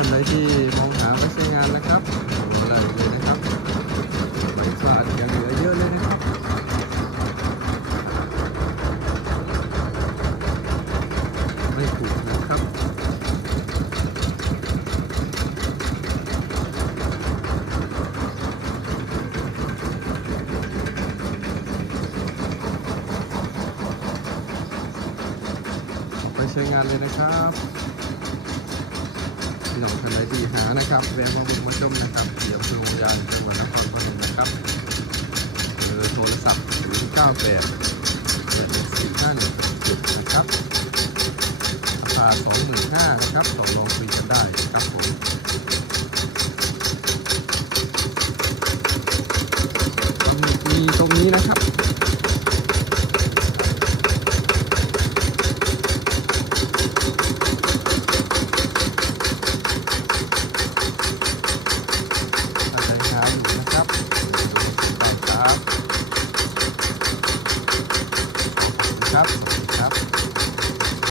ท่านใดที่มองหาไม่ใช้งานนะครับหลายเลยนะครับไม่สะอาดยังเหลือเยอะเลยนะครับไม่ถูกนะครับไปใช้งานเลยนะครับ พี่น้องท่านใดที่หานะครับแวะมาบุกมาชมนะครับเดี๋ยวคือวงยานจังหวัดนครพนมนะครับเบอร์โทรศัพท์0 9 8 8 4 5 1นะครับราคา25,000นะครับต่อรองคุยกันได้ครับผมมีตรงนี้นะครับ